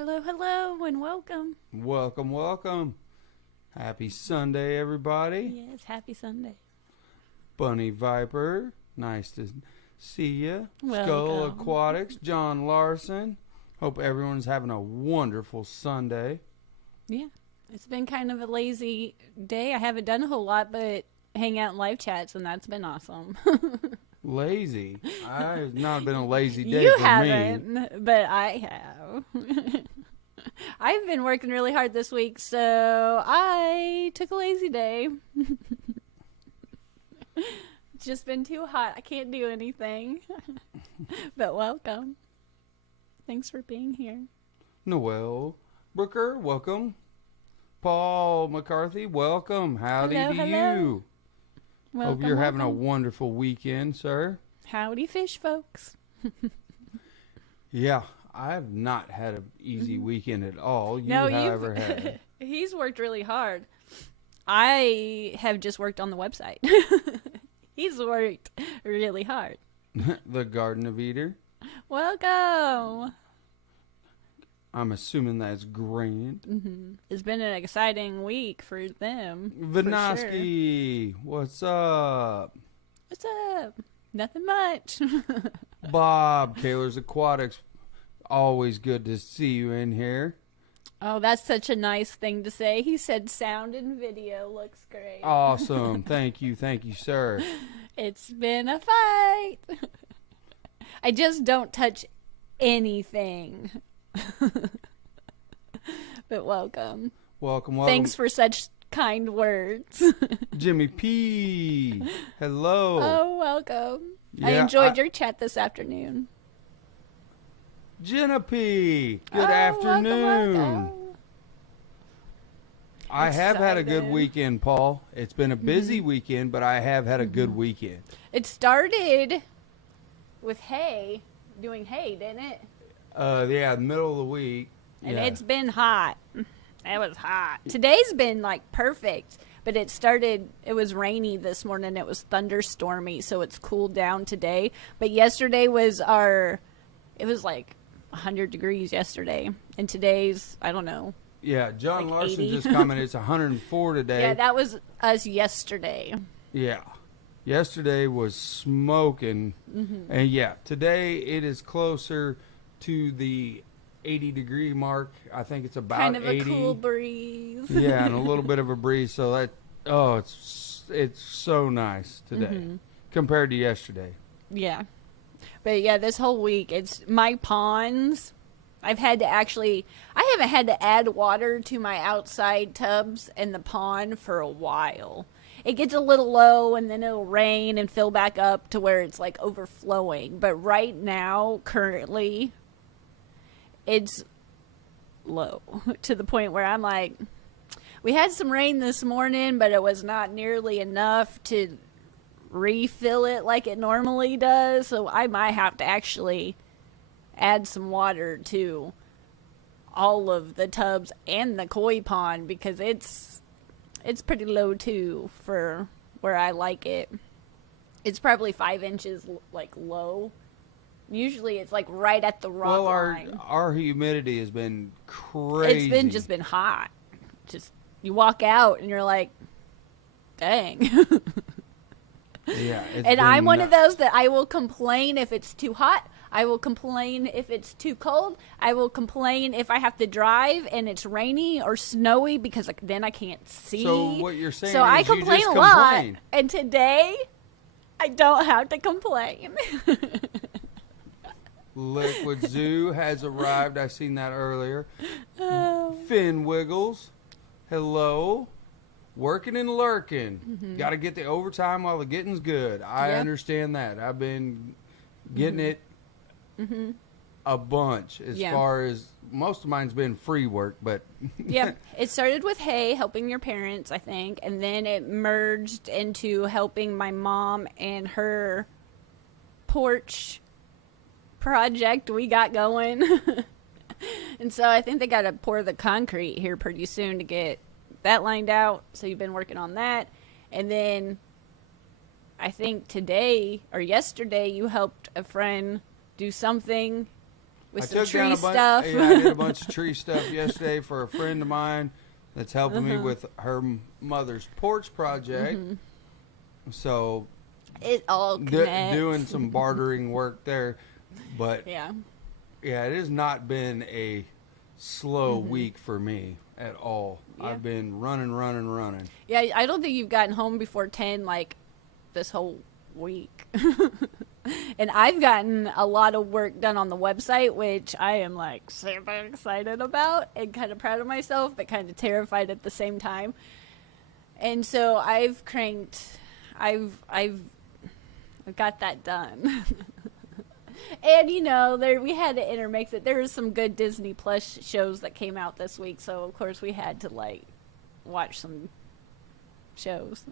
Hello, hello, and welcome. Welcome, welcome. Happy Sunday, everybody. Yes, happy Sunday. Bunny Viper, nice to see you. Welcome. ScienceGal Aquatics, John Larson. Hope everyone's having a wonderful Sunday. Yeah, it's been kind of a lazy day. I haven't done a whole lot, but hang out in live chats, and that's been awesome. Lazy? I've not been a lazy day You for haven't, me. but I have. I've been working really hard this week, so I took a lazy day. It's just been too hot. I can't do anything. But welcome. Thanks for being here. Noel Brooker, welcome. Paul McCarthy, welcome. Howdy Hello, to hello. you. Welcome, Hope you're having a welcome. wonderful weekend, sir. Howdy, fish folks. Yeah, I've not had an easy weekend at all. You, No, however, have. He's worked really hard. I have just worked on the website. He's worked really hard. The Garden of Eden. Welcome. I'm assuming that's grand. It's been an exciting week for them. Vinosky, what's up? What's up? Nothing much. Bob, Kaler's Aquatics, always good to see you in here. Oh, that's such a nice thing to say. He said sound and video looks great. Awesome. Thank you, sir. It's been a fight. I just don't touch anything. But welcome. Welcome. Thanks for such kind words. Jimmy P. Hello. Oh, welcome. I Yeah, enjoyed your chat this afternoon. Jenna P. Good Oh, afternoon. welcome. I have had a good Excited. weekend, Paul. It's been a busy weekend, but I have had a good weekend. It started with doing hay, didn't it? Yeah, middle of the week. And Yeah. it's been hot. It was hot. Today's been like perfect, but it was rainy this morning. It was thunderstormy, so it's cooled down today. But yesterday it was like 100 degrees yesterday. And today's, I don't know. Yeah, John like Larson 80. just commented it's 104 today. Yeah, that was us yesterday. Yeah. Yesterday was smoking. And yeah, today it is closer to the 80-degree mark. I think it's about Kind of 80. a cool breeze. Yeah, and a little bit of a breeze. So it's so nice today compared to yesterday. Yeah. But yeah, this whole week, it's my ponds. I haven't had to add water to my outside tubs and the pond for a while. It gets a little low and then it'll rain and fill back up to where it's like overflowing. But right now, currently, it's low to the point where I'm like, we had some rain this morning, but it was not nearly enough to refill it like it normally does. So I might have to actually add some water to all of the tubs and the koi pond because it's pretty low too for where I like it. It's probably 5 inches like low. Usually it's like right at the rock line. Our humidity has been crazy. It's been hot. Just you walk out and you're like, dang. Yeah, And I'm one of those that I will complain if it's too hot. I will complain if it's too cold. I will complain if I have to drive and it's rainy or snowy because then I can't see. So what you're saying so is I you complain just a lot. complain. And today, I don't have to complain. Liquid Zoo has arrived. I seen that earlier. Oh. Finn Wiggles, hello. Working and lurking. Got to get the overtime while the getting's good. I Yep. understand that. I've been getting it a bunch as far as most of mine's been free work, but Yep. It started with hay, helping your parents, I think, and then it merged into helping my mom and her porch project we got going. And so I think they got to pour the concrete here pretty soon to get that lined out. So you've been working on that. And then I think today or yesterday you helped a friend do something with I some took tree down a stuff. bunch. Yeah, I did a bunch of tree stuff yesterday for a friend of mine that's helping me with her mother's porch project. So It all connects. doing some bartering work there, but Yeah. yeah, it has not been a slow week for me at all. Yeah. I've been running. Yeah, I don't think you've gotten home before 10, like, this whole week. And I've gotten a lot of work done on the website, which I am, like, super excited about and kind of proud of myself, but kind of terrified at the same time. And so I've got that done. And, you know, we had to intermix it. There was some good Disney Plus shows that came out this week, so, of course, we had to, like, watch some shows.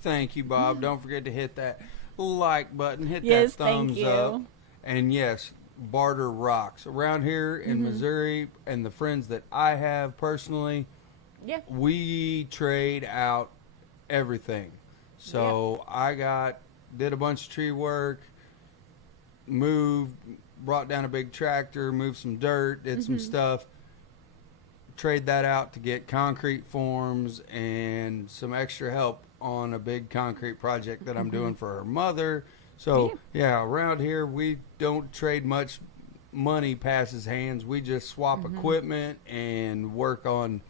Thank you, Bob. Don't forget to hit that like button. Hit Yes, that thank thumbs you. up. And yes, barter rocks. Around here in Missouri and the friends that I have personally, Yeah. we trade out everything. So I did a bunch of tree work, brought down a big tractor, moved some dirt, did some stuff, trade that out to get concrete forms and some extra help on a big concrete project that I'm doing for her mother. So yeah, around here we don't trade much money passes hands. We just swap equipment and work on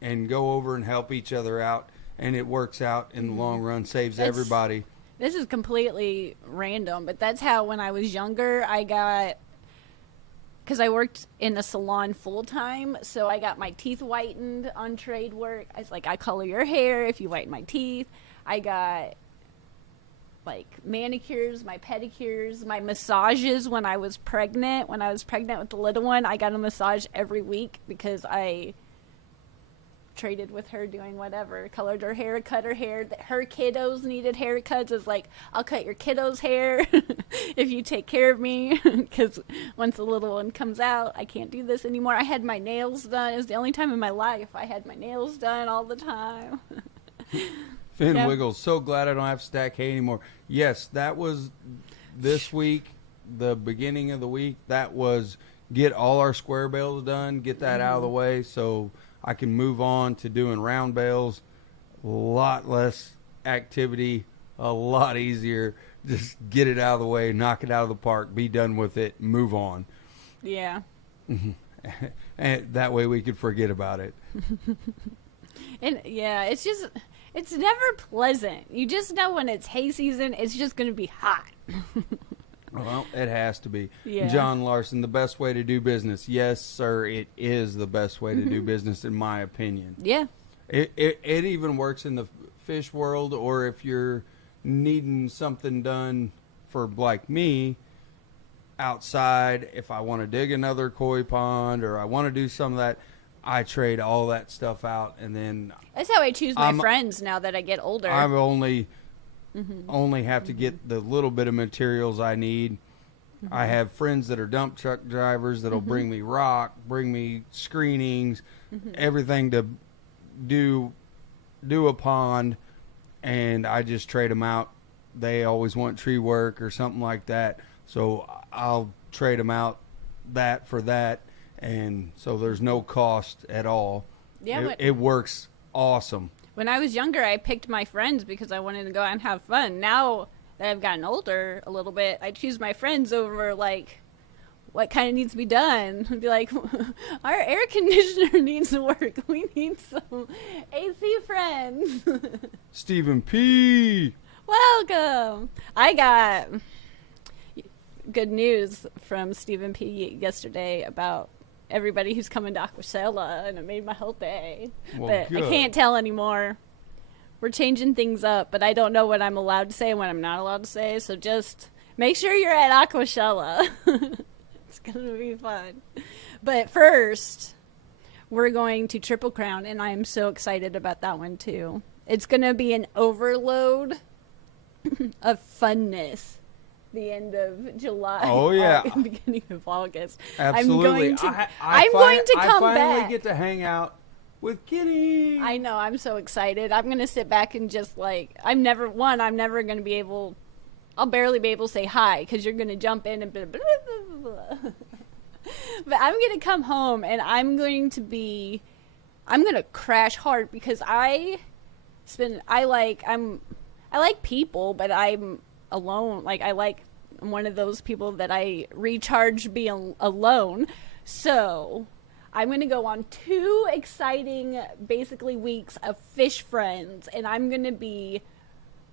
and go over and help each other out, and it works out in the long run, saves everybody. This is completely random, but that's how when I was younger, because I worked in a salon full time, so I got my teeth whitened on trade work. I was like, I color your hair if you whiten my teeth. I got like manicures, my pedicures, my massages when I was pregnant. When I was pregnant with the little one, I got a massage every week because I traded with her doing whatever, colored her hair, cut her hair. Her kiddos needed haircuts. It's like, I'll cut your kiddos hair if you take care of me, because once the little one comes out, I can't do this anymore. I had my nails done. It was the only time in my life I had my nails done all the time. Finn Wiggles, so glad I don't have to stack hay anymore. Yes, that was this week, the beginning of the week. That was get all our square bales done, get that out of the way so I can move on to doing round bales. A lot less activity, a lot easier. Just get it out of the way, knock it out of the park, be done with it, move on. Yeah. And that way we could forget about it. And yeah, it's never pleasant. You just know when it's hay season, it's just going to be hot. Well, it has to be. Yeah. John Larson, the best way to do business. Yes, sir, it is the best way to do business, in my opinion. Yeah. It even works in the fish world, or if you're needing something done for, like me, outside, if I want to dig another koi pond or I want to do some of that, I trade all that stuff out, and then That's how I choose my friends now that I get older. I only have to get the little bit of materials I need. I have friends that are dump truck drivers that'll bring me rock, bring me screenings, everything to do a pond, and I just trade them out. They always want tree work or something like that, so I'll trade them out that for that, and so there's no cost at all. Yeah, it works awesome. When I was younger, I picked my friends because I wanted to go out and have fun. Now that I've gotten older a little bit, I choose my friends over, like, what kind of needs to be done. I'd be like, our air conditioner needs to work. We need some AC friends. Stephen P. Welcome. I got good news from Stephen P. yesterday about everybody who's coming to Aquacella, and it made my whole day. Well, but good. I can't tell anymore. We're changing things up, but I don't know what I'm allowed to say and what I'm not allowed to say, so just make sure you're at Aquacella. It's going to be fun. But first, we're going to Triple Crown, and I am so excited about that one, too. It's going to be an overload of funness. The end of July. Oh yeah, beginning of August. Absolutely. I'm going to come I finally back. get to hang out with Kitty. I know. I'm so excited. I'm going to sit back and just like I'm never going to be able. I'll barely be able to say hi because you're going to jump in and blah, blah, blah, blah. But I'm going to come home and I'm going to crash hard because I like people, but I'm alone. Like I'm one of those people that I recharge being alone. So I'm going to go on 2 exciting, basically, weeks of fish friends, and I'm going to be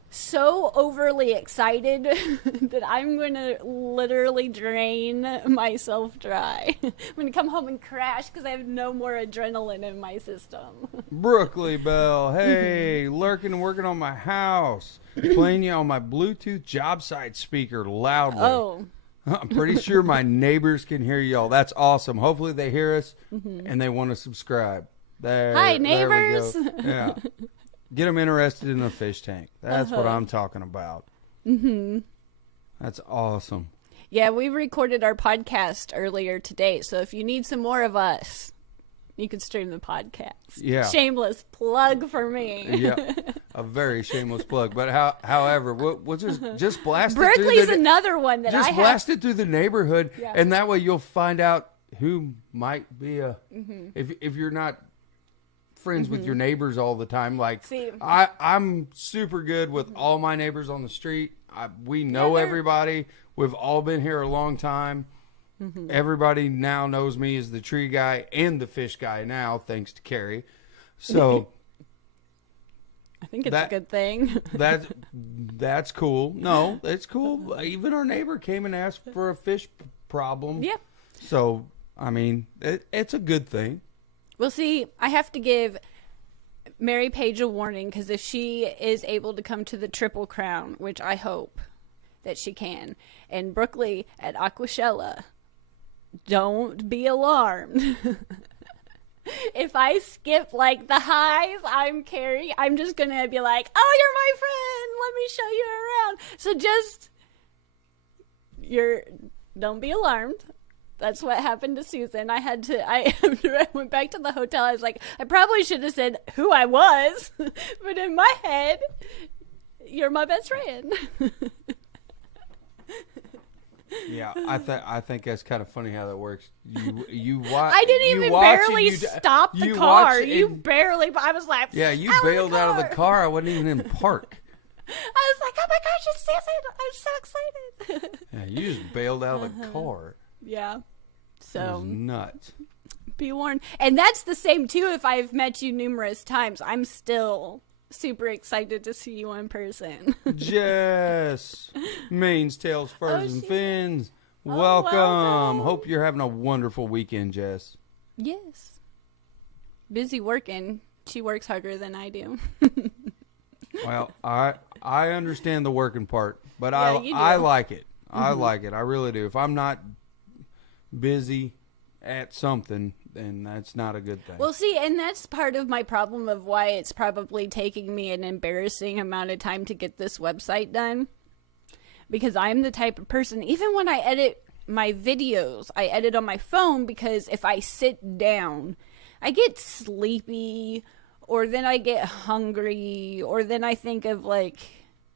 so overly excited that I'm going to literally drain myself dry. I'm going to come home and crash because I have no more adrenaline in my system. Brooklyn Bell, hey, lurking and working on my house, playing you on my Bluetooth job site speaker loudly. Oh. I'm pretty sure my neighbors can hear y'all. That's awesome. Hopefully they hear us and they want to subscribe. Hi, neighbors. There we go. Yeah. Get them interested in a fish tank. That's what I'm talking about. That's awesome. Yeah, we recorded our podcast earlier today, so if you need some more of us, you can stream the podcast. Yeah. Shameless plug for me. Yeah, a very shameless plug. But however, we'll just blast Berkeley's it through another one that just I blast it through the neighborhood, Yeah. and that way you'll find out who might be if you're not friends with your neighbors all the time. Like, See. I'm super good with all my neighbors on the street. We know everybody. We've all been here a long time. Everybody now knows me as the tree guy and the fish guy now, thanks to Kerri. So I think it's a good thing. that's cool. No, it's cool. Even our neighbor came and asked for a fish problem. Yeah. So, I mean, it's a good thing. Well, see, I have to give Mary Page a warning because if she is able to come to the Triple Crown, which I hope that she can, and Brooklyn at Aquashella, don't be alarmed. If I skip like the highs, I'm Kerri. I'm just going to be like, oh, you're my friend. Let me show you around. So just, don't be alarmed. That's what happened to Susan. I went back to the hotel. I was like, I probably should have said who I was, but in my head, you're my best friend. Yeah, I think that's kind of funny how that works. You watch. I didn't even barely stop the car. You barely. I was like, yeah, you bailed out of the car. I wasn't even in park. I was like, oh my gosh, it's Susan! I'm so excited. Yeah, you just bailed out of the car. Yeah. It So was nuts. be warned. And that's the same too. If I've met you numerous times, I'm still super excited to see you in person. Jess, manes, tails, furs, and fins. Welcome. Hope you're having a wonderful weekend, Jess. Yes. Busy working. She works harder than I do. Well, I understand the working part, but Yeah, you do. I like it. I like it. I really do. If I'm not busy at something, then that's not a good thing. Well, see, and that's part of my problem of why it's probably taking me an embarrassing amount of time to get this website done. Because I'm the type of person, even when I edit my videos, I edit on my phone because if I sit down, I get sleepy, or then I get hungry, or then I think of like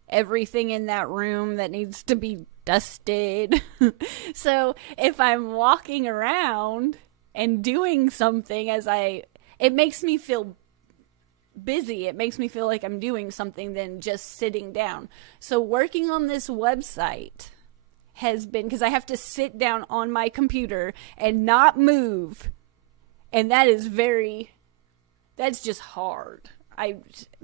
everything in that room that needs to be dusted. So if I'm walking around and doing something it makes me feel busy. It makes me feel like I'm doing something than just sitting down. So working on this website has been, because I have to sit down on my computer and not move. And that's just hard.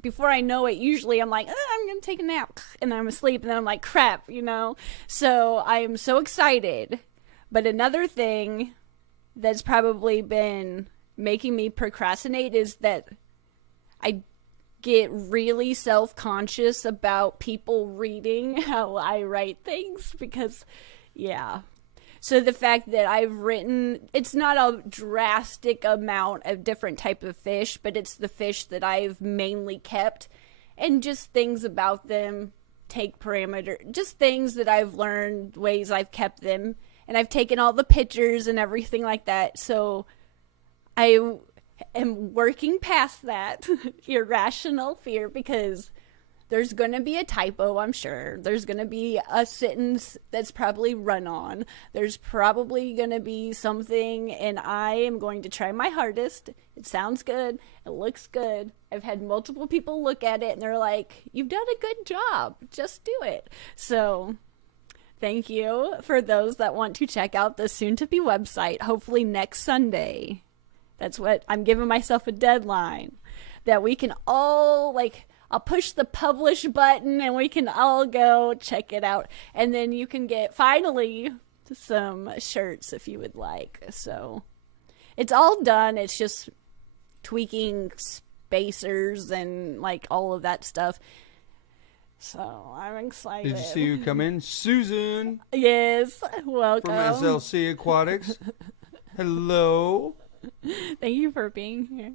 Before I know it, usually I'm like, I'm going to take a nap, and then I'm asleep, and then I'm like, crap, So I am so excited. But another thing that's probably been making me procrastinate is that I get really self-conscious about people reading how I write things because, yeah. So the fact that I've written, it's not a drastic amount of different type of fish, but it's the fish that I've mainly kept, and just things about them, take parameter, just things that I've learned, ways I've kept them, and I've taken all the pictures and everything like that. So I am working past that irrational fear because There's going to be a typo, I'm sure. There's going to be a sentence that's probably run on. There's probably going to be something, and I am going to try my hardest. It sounds good. It looks good. I've had multiple people look at it, and they're like, you've done a good job. Just do it. So thank you for those that want to check out the soon-to-be website, hopefully next Sunday. That's what I'm giving myself a deadline, that we can all, like, I'll push the publish button and we can all go check it out. And then you can get, finally, some shirts if you would like. So it's all done. It's just tweaking spacers and, like, all of that stuff. So I'm excited. Did you see who come in? Susan. Yes. Welcome. From SLC Aquatics. Hello. Thank you for being here.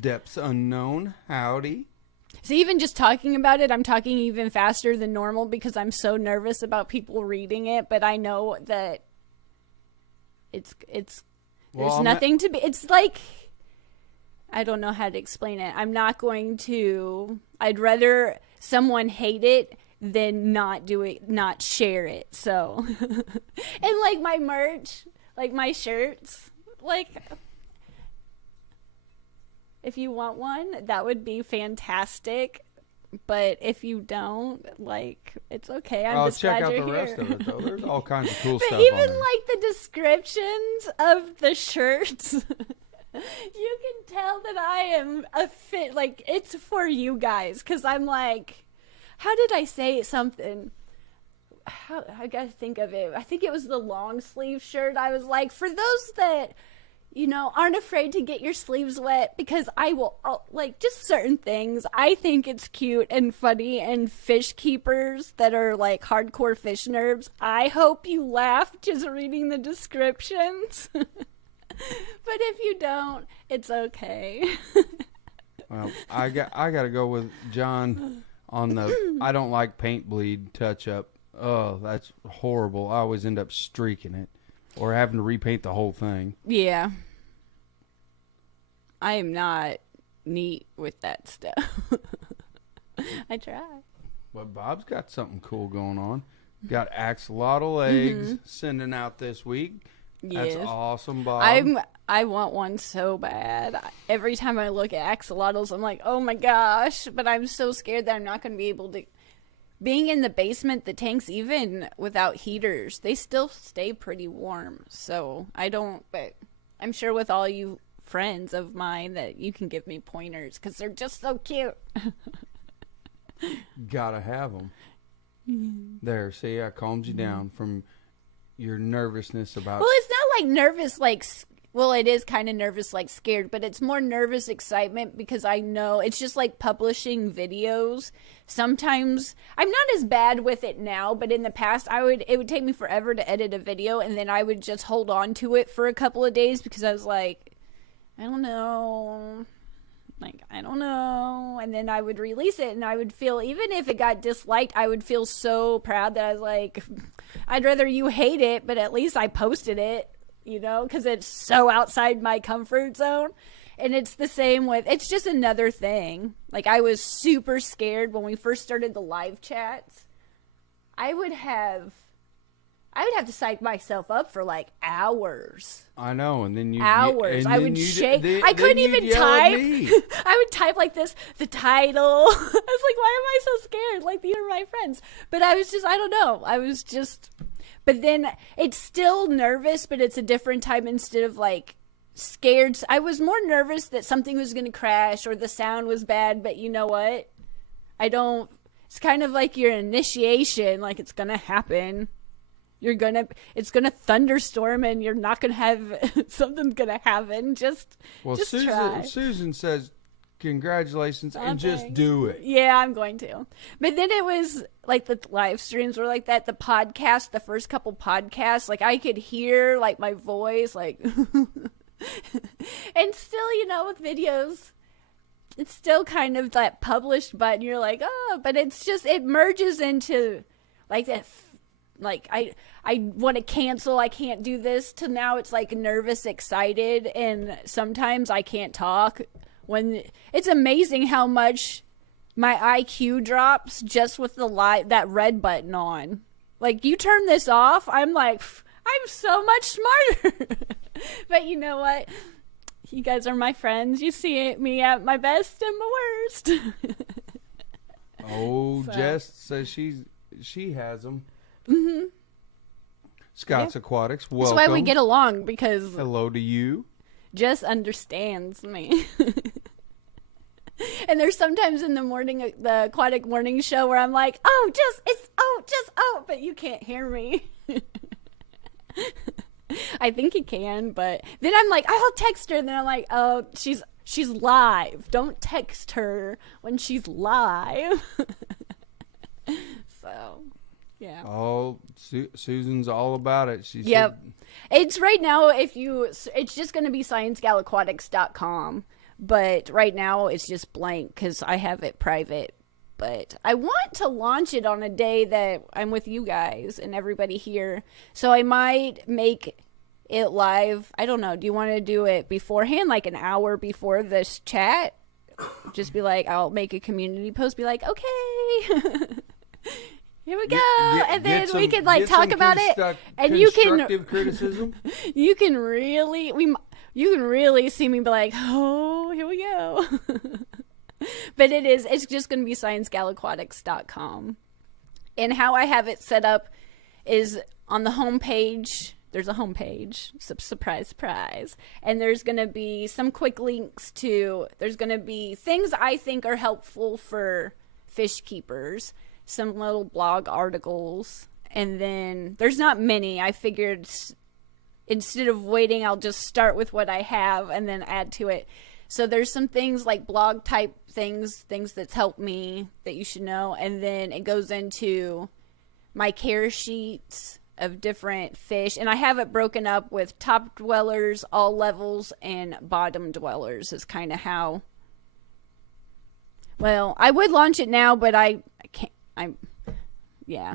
Depths unknown. Howdy. So even just talking about it, I'm talking even faster than normal because I'm so nervous about people reading it. But I know that it's there's nothing to be. It's like, I don't know how to explain it. I'm not going to. I'd rather someone hate it than not do it, not share it. So, and like my merch, like my shirts, like, if you want one, that would be fantastic. But if you don't, like, it's okay. I'm just check glad out you're the here. rest of it, though. There's all kinds of cool But stuff even on there. like the descriptions of the shirts, you can tell that I am a fit. Like, it's for you guys, because I'm like, how did I say something? I gotta think of it. I think it was the long sleeve shirt. I was like, for those that, you know, aren't afraid to get your sleeves wet, because I will, like, just certain things. I think it's cute and funny, and fish keepers that are like hardcore fish nerds, I hope you laugh just reading the descriptions. But if you don't, it's okay. Well, I got to go with John on the I don't like paint bleed touch up. Oh, that's horrible. I always end up streaking it or having to repaint the whole thing. Yeah. I am not neat with that stuff. I try. But Bob's got something cool going on. Got axolotl eggs sending out this week. Yes. That's awesome, Bob. I want one so bad. Every time I look at axolotls, I'm like, oh my gosh. But I'm so scared that I'm not going to be able to. Being in the basement, the tanks, even without heaters, they still stay pretty warm. So I don't, but I'm sure with all you friends of mine that you can give me pointers, because they're just so cute. Gotta have them. There, see, I calmed you down from your nervousness about. Well, it's not like nervous, like, well, it is kind of nervous, like scared, but it's more nervous excitement, because I know it's just like publishing videos. Sometimes I'm not as bad with it now, but in the past it would take me forever to edit a video, and then I would just hold on to it for a couple of days because I was like, I don't know. And then I would release it, and I would feel, even if it got disliked, I would feel so proud that I was like, I'd rather you hate it, but at least I posted it, you know, because it's so outside my comfort zone. And it's the same with, it's just another thing. Like, I was super scared when we first started the live chats. I would have to psych myself up for like hours. I know, and then you hours. I would shake. I couldn't even type. I would type like this, the title. I was like, why am I so scared? Like, these are my friends. But I was just, I don't know. But then it's still nervous, but it's a different type instead of like scared. I was more nervous that something was going to crash or the sound was bad, but you know what? It's kind of like your initiation, like it's going to happen. It's gonna thunderstorm, and you're not gonna have something's gonna happen. Just try. Susan says, "Congratulations," and just thanks. do it. Yeah, I'm going to. But then it was like the live streams were like that. The podcast, the first couple podcasts, like I could hear like my voice, like, and still, you know, with videos, it's still kind of that published button. You're like, oh, but it's just it merges into like that. Like, I want to cancel, I can't do this, to now it's like nervous, excited, and sometimes I can't talk. When it's amazing how much my IQ drops just with that red button on. Like, you turn this off, I'm like, I'm so much smarter. But you know what? You guys are my friends. You see me at my best and my worst. Oh, so. Jess says she has them. Mm-hmm. Scott's Aquatics, welcome. That's why we get along, because... Hello to you. Jess understands me. And there's sometimes in the morning, the Aquatic Morning Show, where I'm like, oh, Jess, but you can't hear me. I think you can, but then I'm like, I'll text her, and then I'm like, oh, she's live. Don't text her when she's live. So, yeah. Oh, Susan's all about it. She yep. Said... It's right now, it's just going to be ScienceGalAquatics.com, but right now it's just blank because I have it private. But I want to launch it on a day that I'm with you guys and everybody here. So I might make it live. I don't know. Do you want to do it beforehand, like an hour before this chat? Just be like, I'll make a community post, be like, okay, here we go. And then we can like talk about it. And you can criticism. You can really see me be like, oh, here we go. But it's just going to be ScienceGalAquatics.com. And how I have it set up is on the homepage. There's a homepage. Surprise, surprise. And there's going to be some quick links there's going to be things I think are helpful for fish keepers. Some little blog articles. And then there's not many. I figured instead of waiting, I'll just start with what I have and then add to it. So there's some things like blog type things that's helped me that you should know. And then it goes into my care sheets of different fish. And I have it broken up with top dwellers, all levels, and bottom dwellers is kind of how. Well, I would launch it now, but I can't. Yeah.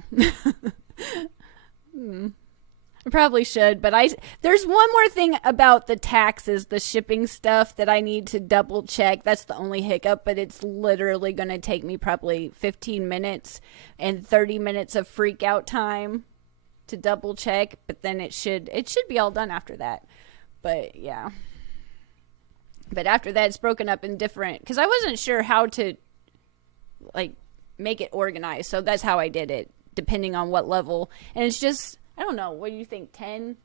I probably should, but there's one more thing about the taxes, the shipping stuff that I need to double check. That's the only hiccup, but it's literally going to take me probably 15 minutes and 30 minutes of freak out time to double check, but then it should be all done after that. But yeah. But after that, it's broken up in different, because I wasn't sure how to like make it organized. So that's how I did it, depending on what level. And it's just, I don't know. What do you think? 10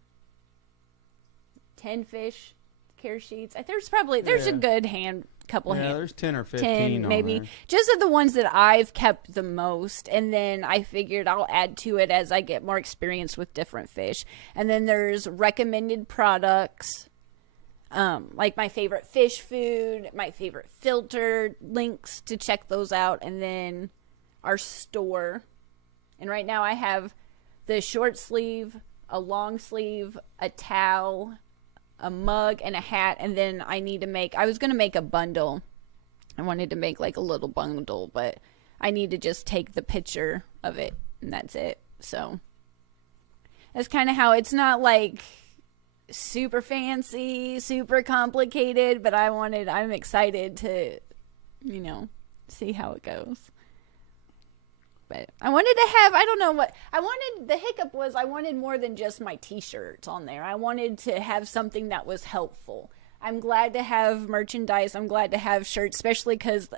fish care sheets? There's a good couple. Yeah, there's 10 or 15 10 maybe. There. Just of the ones that I've kept the most. And then I figured I'll add to it as I get more experience with different fish. And then there's recommended products. Like my favorite fish food, my favorite filter, links to check those out. And then our store. And right now I have the short sleeve, a long sleeve, a towel, a mug, and a hat. And then I was going to make a bundle. I wanted to make like a little bundle, but I need to just take the picture of it, and that's it. So that's kind of how it's not like super fancy, super complicated, but I'm excited to, see how it goes. But I wanted to have, I don't know what, the hiccup was I wanted more than just my t-shirts on there. I wanted to have something that was helpful. I'm glad to have merchandise. I'm glad to have shirts, especially because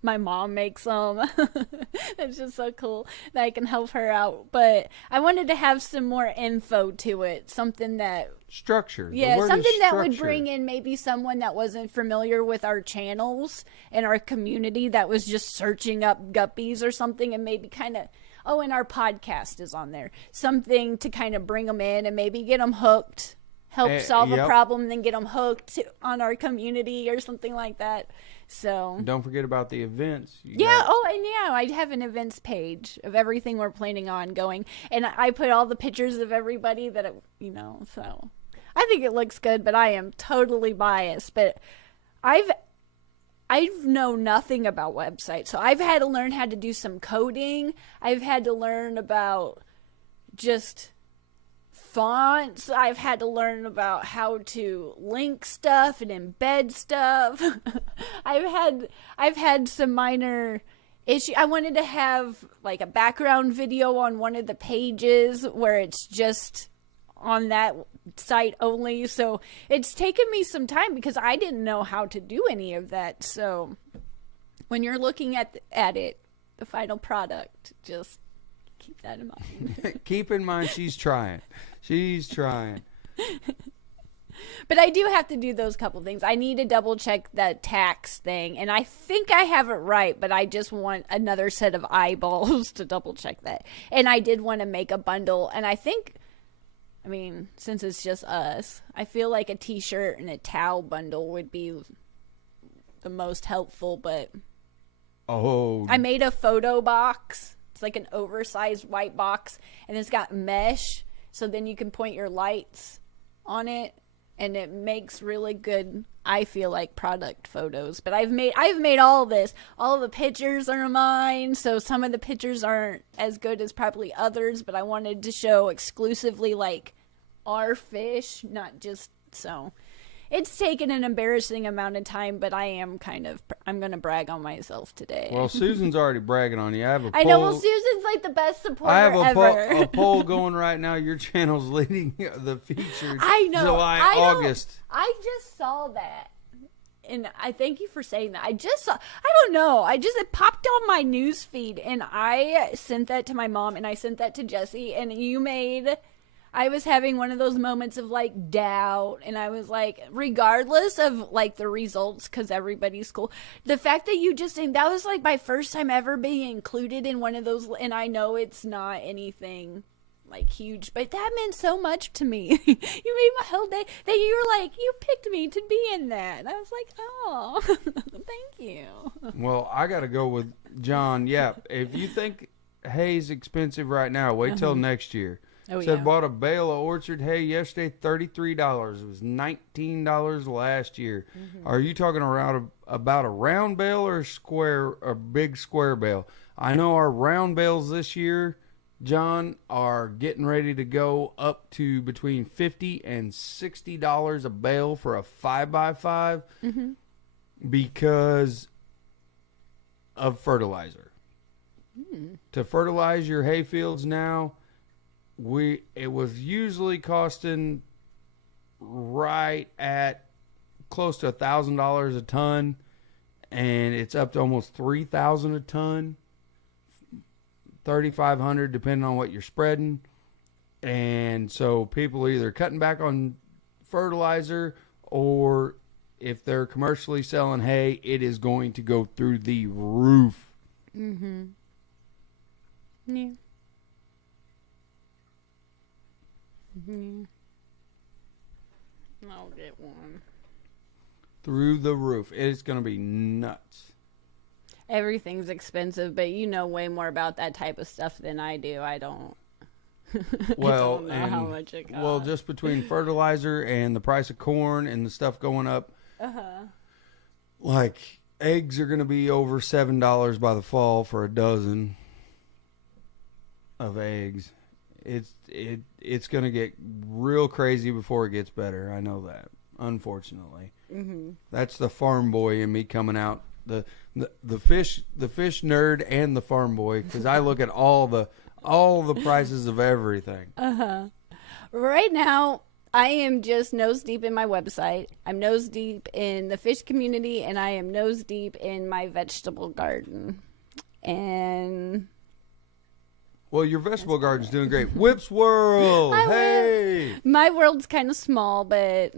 my mom makes them. It's just so cool that I can help her out. But I wanted to have some more info to it, something that... Structure. Yeah, something that would bring in maybe someone that wasn't familiar with our channels and our community that was just searching up guppies or something, and maybe kind of... Oh, and our podcast is on there. Something to kind of bring them in and maybe get them hooked. Help solve a problem, then get them hooked on our community or something like that. So don't forget about the events. I have an events page of everything we're planning on going, and I put all the pictures of everybody that so I think it looks good, but I am totally biased. But I know nothing about websites, so I've had to learn how to do some coding. I've had to learn about just fonts. I've had to learn about how to link stuff and embed stuff. I've had some minor issue. I wanted to have like a background video on one of the pages where it's just on that site only. So it's taken me some time because I didn't know how to do any of that. So when you're looking at it, the final product, just keep that in mind. Keep in mind she's trying. She's trying. But I do have to do those couple things. I need to double check that tax thing, and I think I have it right, but I just want another set of eyeballs to double check that. And I did want to make a bundle, and I think, I mean, since it's just us, I feel like a t-shirt and a towel bundle would be the most helpful, but I made a photo box. It's like an oversized white box, and it's got mesh, so then you can point your lights on it. And it makes really good, I feel like, product photos. But I've made all this. All the pictures are mine. So some of the pictures aren't as good as probably others. But I wanted to show exclusively like our fish, not just so. It's taken an embarrassing amount of time, but I'm going to brag on myself today. Well, Susan's already bragging on you. I know. Well, Susan's like the best supporter ever. A poll going right now. Your channel's leading the featured I know. July, August. I just saw that. And I thank you for saying that. I don't know. It popped on my news feed, and I sent that to my mom, and I sent that to Jesse, and I was having one of those moments of like doubt, and I was like, regardless of like the results, because everybody's cool, the fact that you just think that was like my first time ever being included in one of those, and I know it's not anything like huge, but that meant so much to me. You made my whole day that you were like, you picked me to be in that, and I was like, oh, thank you. Well, I gotta go with John. Yeah, if you think hay's expensive right now, wait till next year. Bought a bale of orchard hay yesterday, $33. It was $19 last year. Are you talking about a round bale or a big square bale? I know our round bales this year, John, are getting ready to go up to between $50 and $60 a bale for a 5x5 because of fertilizer. To fertilize your hay fields now, it was usually costing right at close to $1,000 a ton, and it's up to almost $3,000 a ton, $3,500 depending on what you're spreading. And so people are either cutting back on fertilizer, or if they're commercially selling hay, it is going to go through the roof. Yeah. I'll get one. Through the roof. It's going to be nuts. Everything's expensive, but you know way more about that type of stuff than I do. I don't. Well, I don't know how much it costs. Well, just between fertilizer and the price of corn and the stuff going up, like eggs are going to be over $7 by the fall for a dozen of eggs. It's going to get real crazy before it gets better. I know that, unfortunately. That's the farm boy in me coming out. The fish nerd and the farm boy, because I look at all the prices of everything. Right now, I am just nose deep in my website. I'm nose deep in the fish community, and I am nose deep in my vegetable garden. And well, your vegetable garden's doing great. Whip's World! Hey! My world's kind of small, but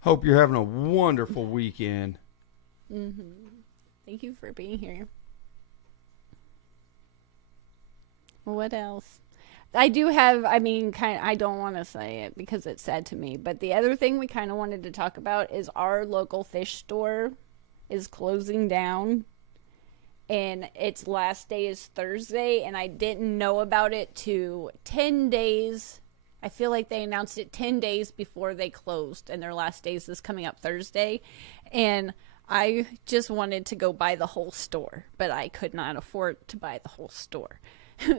hope you're having a wonderful weekend. Thank you for being here. What else? I do have, I don't want to say it because it's sad to me, but the other thing we kind of wanted to talk about is our local fish store is closing down. And its last day is Thursday, and I didn't know about it to 10 days. I feel like they announced it 10 days before they closed, and their last day is this coming up Thursday. And I just wanted to go buy the whole store, but I could not afford to buy the whole store.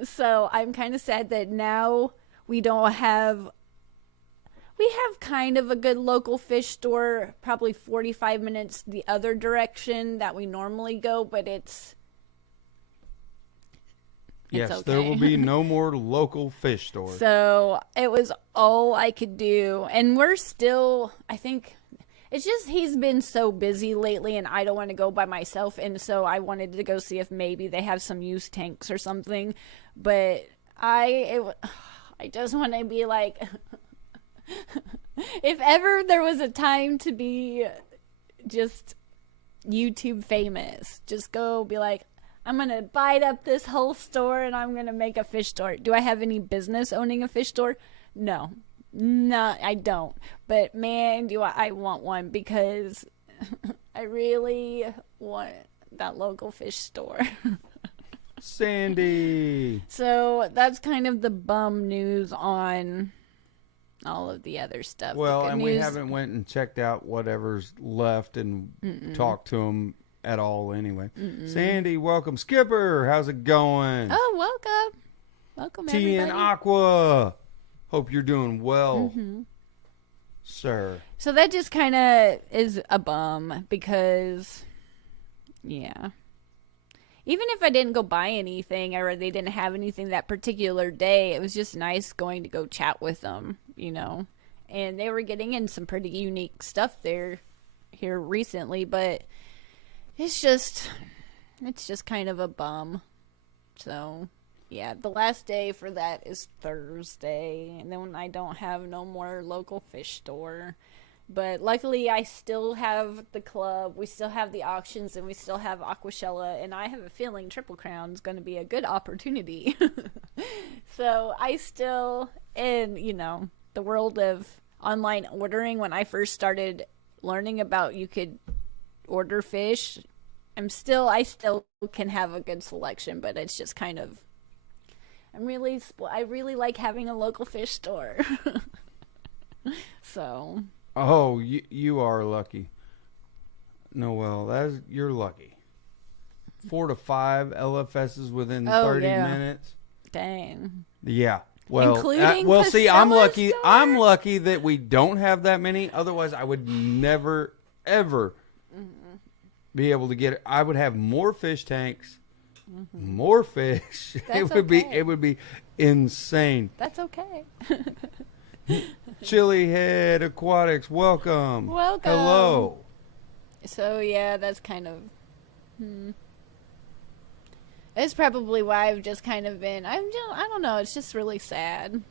So I'm kind of sad that now we don't have We have kind of a good local fish store, probably 45 minutes the other direction that we normally go, but it's Yes, okay. there will be no more local fish stores. So it was all I could do. And we're still, I think, it's just he's been so busy lately and I don't want to go by myself. And so I wanted to go see if maybe they have some used tanks or something. But I just want to be like, if ever there was a time to be just YouTube famous, just go be like, I'm going to bite up this whole store and I'm going to make a fish store. Do I have any business owning a fish store? No. No, I don't. But man, do I want one because I really want that local fish store. Sandy. So that's kind of the bum news on all of the other stuff. Well, and we haven't went and checked out whatever's left and talked to them at all anyway. Sandy, welcome. Skipper, how's it going? Oh, welcome. Welcome, Tea everybody. and Aqua. Hope you're doing well, sir. So that just kind of is a bum because, yeah. Even if I didn't go buy anything or they didn't have anything that particular day, it was just nice going to go chat with them, you know. And they were getting in some pretty unique stuff here recently, but it's just kind of a bum. So, yeah, the last day for that is Thursday, and then I don't have no more local fish store. But luckily, I still have the club, we still have the auctions, and we still have Aquashella, and I have a feeling Triple Crown is going to be a good opportunity. So I still, in, you know, the world of online ordering, when I first started learning about you could order fish, I still can have a good selection, but it's just kind of, I really like having a local fish store. So. Oh, you are lucky. No, well, you're lucky. 4 to 5 LFSs within 30 minutes. Dang. Yeah. Well, including see, I'm lucky. store? I'm lucky that we don't have that many. Otherwise, I would never, ever be able to get it. I would have more fish tanks, more fish. That's It would be insane. That's okay. Chili Head Aquatics, welcome. Welcome. Hello. So yeah, that's kind of. It's probably why I've just kind of been. I don't know. It's just really sad.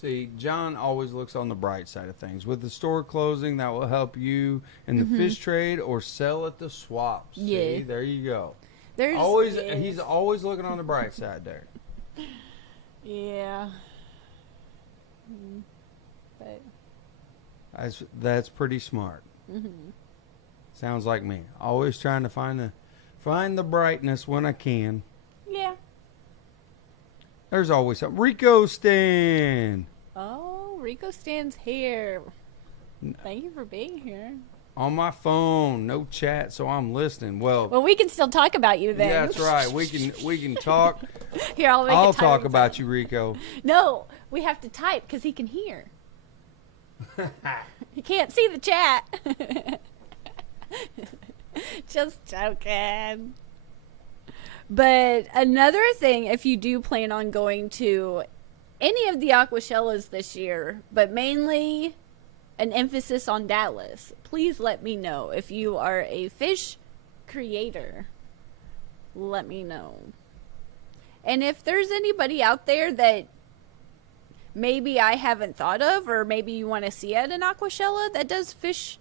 See, John always looks on the bright side of things. With the store closing, that will help you in the fish trade or sell at the swaps. Yeah. See, there you go. Yes. He's always looking on the bright side there. Yeah. But That's pretty smart. Sounds like me. Always trying to find the brightness when I can. yeah. There's always something. Rico Stan Oh, Rico stands here. Thank you for being here. on my phone, no chat, so I'm listening. Well, Well, we can still talk about you then. yeah, that's right. We can talk. Here, I'll I'll talk about you, Rico. No, we have to type because he can hear. He can't see the chat. Just joking. But another thing, if you do plan on going to any of the Aquashellas this year, but mainly an emphasis on Dallas, please let me know. If you are a fish creator, let me know. And if there's anybody out there that maybe I haven't thought of, or maybe you want to see at an Aquashella that does fish,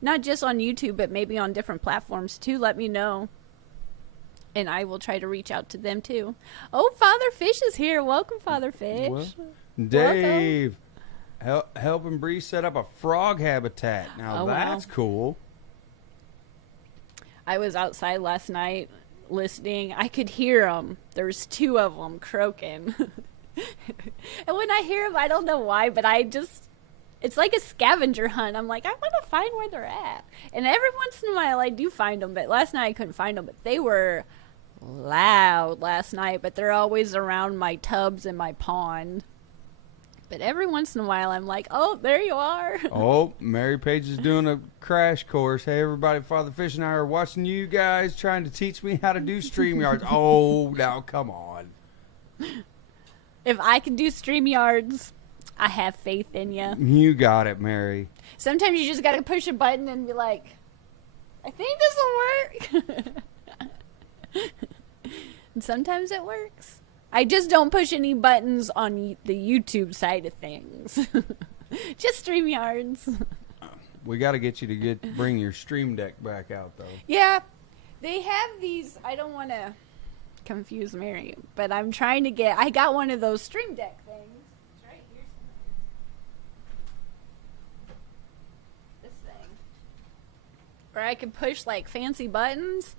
not just on YouTube, but maybe on different platforms too, let me know. And I will try to reach out to them too. Oh, Father Fish is here. Welcome, Father Fish. Well, Dave, helping Bree set up a frog habitat. Now that's cool. I was outside last night listening. I could hear them. There's 2 of them croaking. And when I hear them, I don't know why, but it's like a scavenger hunt. I'm like, I want to find where they're at. And every once in a while I do find them, but last night I couldn't find them. But they were loud last night, but they're always around my tubs and my pond. But every once in a while, I'm like, oh, there you are. Oh, Mary Page is doing a crash course. Hey, everybody, Father Fish and I are watching you guys trying to teach me how to do StreamYards. Oh, now come on. If I can do StreamYards, I have faith in you. You got it, Mary. Sometimes you just got to push a button and be like, I think this will work. And sometimes it works. I just don't push any buttons on the YouTube side of things. Just StreamYards. We got to get you to bring your Stream Deck back out, though. Yeah, they have these. I don't want to confuse Mary, but I'm trying to get. I got one of those Stream Deck things. It's right here somewhere. This thing, where I could push like fancy buttons.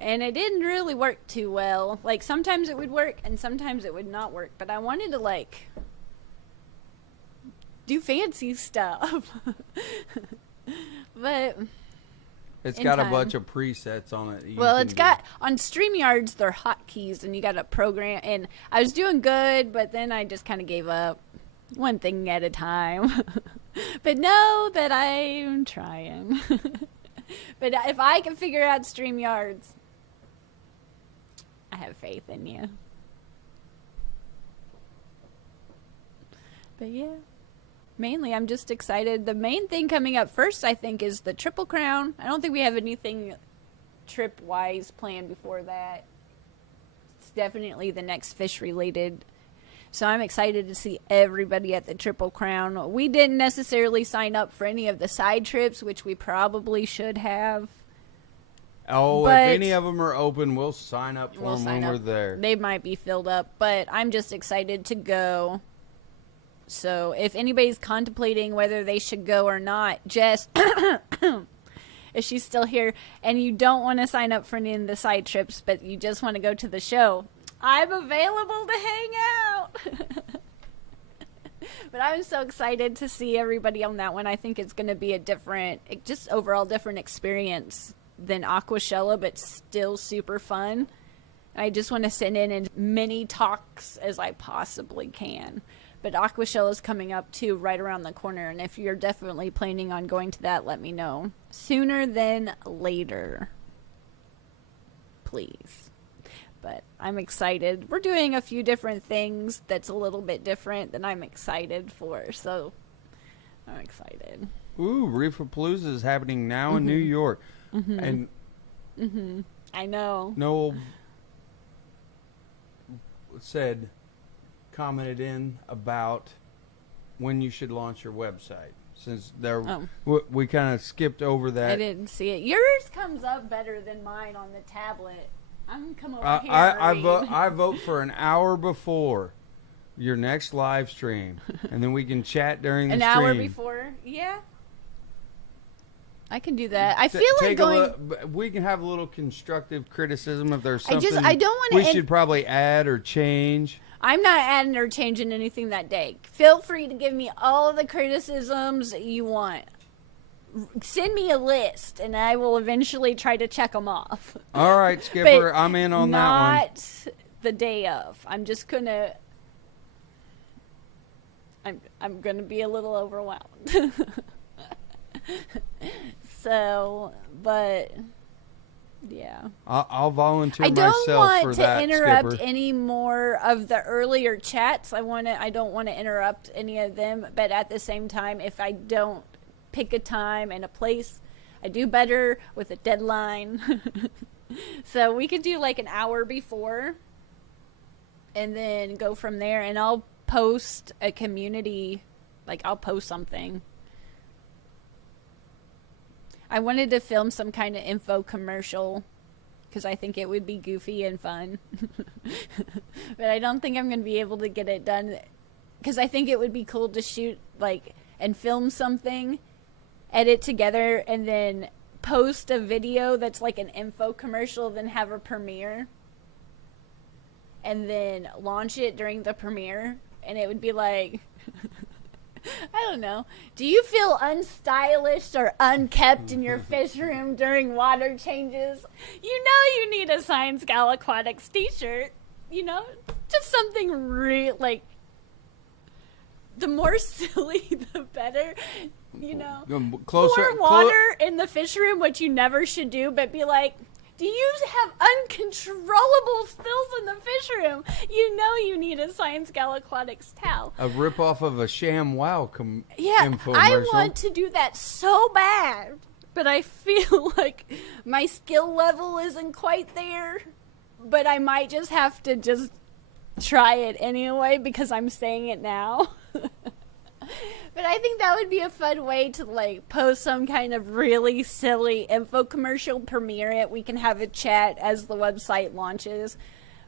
And it didn't really work too well. Like, sometimes it would work, and sometimes it would not work. But I wanted to, like, do fancy stuff. But it's got a bunch of presets on it. Well, it's got, on StreamYards, they're hotkeys, and you got to program. And I was doing good, but then I just kind of gave up. One thing at a time. But know that I'm trying. But if I can figure out StreamYards, I have faith in you. But yeah, mainly I'm just excited. The main thing coming up first, I think, is the Triple Crown. I don't think we have anything trip-wise planned before that. It's definitely the next fish-related. So I'm excited to see everybody at the Triple Crown. We didn't necessarily sign up for any of the side trips, which we probably should have. Oh, but if any of them are open, we'll sign up for them when we're there. They might be filled up, but I'm just excited to go. So if anybody's contemplating whether they should go or not, Jess, if she's still here, and you don't want to sign up for any of the side trips, but you just want to go to the show, I'm available to hang out. But I'm so excited to see everybody on that one. I think it's going to be a different, just overall different experience than Aquashella, but still super fun. I just want to send in as many talks as I possibly can. But Aquashella is coming up too, right around the corner. And if you're definitely planning on going to that, let me know. Sooner than later. Please. But I'm excited. We're doing a few different things that's a little bit different than I'm excited for. So I'm excited. Ooh, Reefapalooza is happening now in New York. And I know. Noel commented in about when you should launch your website. Since we kind of skipped over that. I didn't see it. Yours comes up better than mine on the tablet. I'm come over here. I vote for an hour before your next live stream, and then we can chat during the stream. An hour before, yeah. I can do that. I feel like we can have a little constructive criticism if there's something I don't want we should probably add or change. I'm not adding or changing anything that day. Feel free to give me all the criticisms you want. Send me a list, and I will eventually try to check them off. All right, Skipper, I'm in on that one. Not the day of. I'm just gonna. I'm gonna be a little overwhelmed. So, but yeah, I'll volunteer I myself don't want for to that, interrupt Skipper. any more of the earlier chats. I don't want to interrupt any of them, but at the same time, if I don't pick a time and a place, I do better with a deadline. So we could do like an hour before and then go from there, and I'll post a community, like I'll post something. I wanted to film some kind of info commercial because I think it would be goofy and fun. But I don't think I'm going to be able to get it done because I think it would be cool to shoot like and film something, edit together, and then post a video that's like an info commercial, then have a premiere, and then launch it during the premiere. And it would be like... I don't know. Do you feel unstylish or unkept in your fish room during water changes? You know you need a ScienceGal Aquatics t-shirt. You know? Just something like the more silly, the better. You know, Closer, pour water in the fish room, which you never should do, but be like, do you have uncontrollable spills in the fish room? You know you need a ScienceGal Aquatics towel. A ripoff of a ShamWow Yeah, infomercial. I want to do that so bad, but I feel like my skill level isn't quite there. But I might just have to just try it anyway because I'm saying it now. But I think that would be a fun way to like post some kind of really silly info commercial, premiere it. We can have a chat as the website launches.